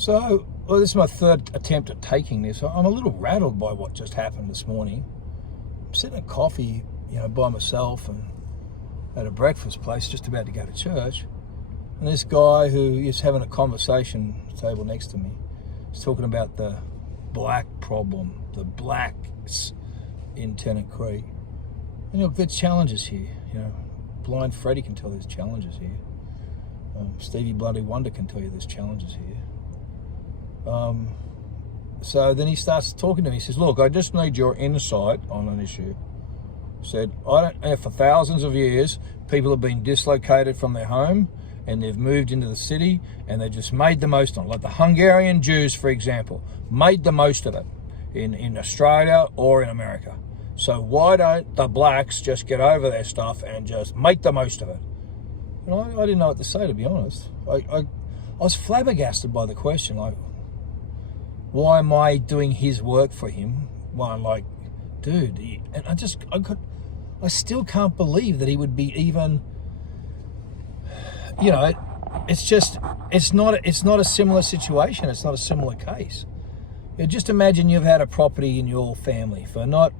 So, well, this is my third attempt at taking this. I'm a little rattled by what just happened this morning. I'm sitting at coffee, by myself and at a breakfast place, just about to go to church. And this guy who is having a conversation table next to me is talking about the black problem, the blacks in Tennant Creek. And look, there's challenges here. Blind Freddie can tell there's challenges here. Stevie Bloody Wonder can tell you there's challenges here. So then he starts talking to me. He says, look, I just need your insight on an issue. Said, for thousands of years, people have been dislocated from their home and they've moved into the city and they just made the most of it. Like the Hungarian Jews, for example, made the most of it in Australia or in America. So why don't the blacks just get over their stuff and just make the most of it? And I didn't know what to say, to be honest. I was flabbergasted by the question. Like, why am I doing his work for him? Well, I'm like, dude, and I still can't believe that he would be even, it's not a similar situation. It's not a similar case. Just imagine you've had a property in your family for not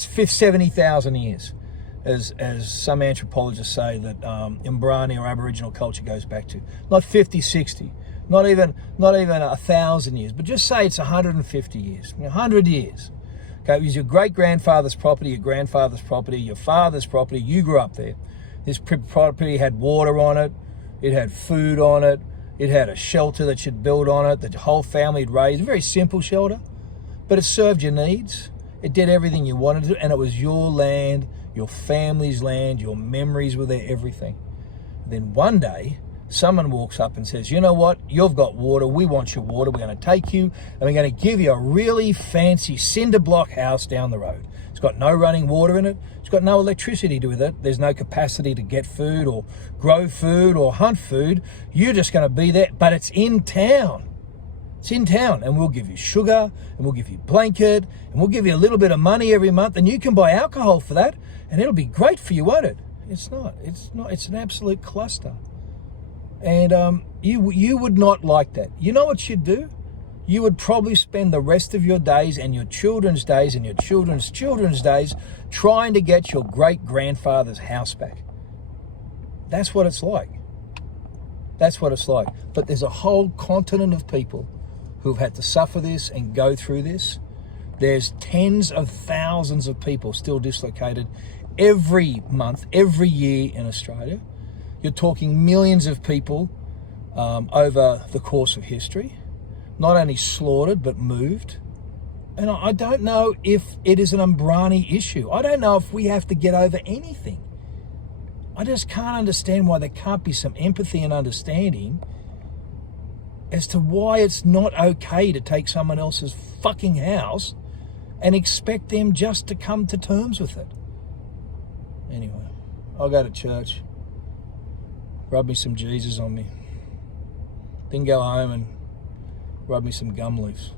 70,000 years, as some anthropologists say that Imbrani or Aboriginal culture goes back to. Not 50, 60, not even 1,000 years, but just say it's 150 years, 100 years. Okay, it was your great-grandfather's property, your grandfather's property, your father's property. You grew up there. This property had water on it. It had food on it. It had a shelter that you'd built on it. The whole family had raised. A very simple shelter, but it served your needs. It did everything you wanted to, and it was your land, your family's land, your memories were there, everything. Then one day, someone walks up and says, you know what, you've got water, we want your water, we're going to take you, and we're going to give you a really fancy cinder block house down the road. It's got no running water in it, it's got no electricity with it, there's no capacity to get food or grow food or hunt food, you're just going to be there, but it's in town. It's in town, and we'll give you sugar, and we'll give you blanket, and we'll give you a little bit of money every month, and you can buy alcohol for that, and it'll be great for you, won't it? It's not. It's an absolute cluster. And you would not like that. You know what you'd do? You would probably spend the rest of your days and your children's days and your children's children's days trying to get your great-grandfather's house back. That's what it's like. That's what it's like. But there's a whole continent of people who've had to suffer this and go through this. There's tens of thousands of people still dislocated every month, every year in Australia. You're talking millions of people over the course of history, not only slaughtered, but moved. And I don't know if it is an Umbrani issue. I don't know if we have to get over anything. I just can't understand why there can't be some empathy and understanding as to why it's not okay to take someone else's fucking house and expect them just to come to terms with it. Anyway, I'll go to church, rub me some Jesus on me, then go home and rub me some gum leaves.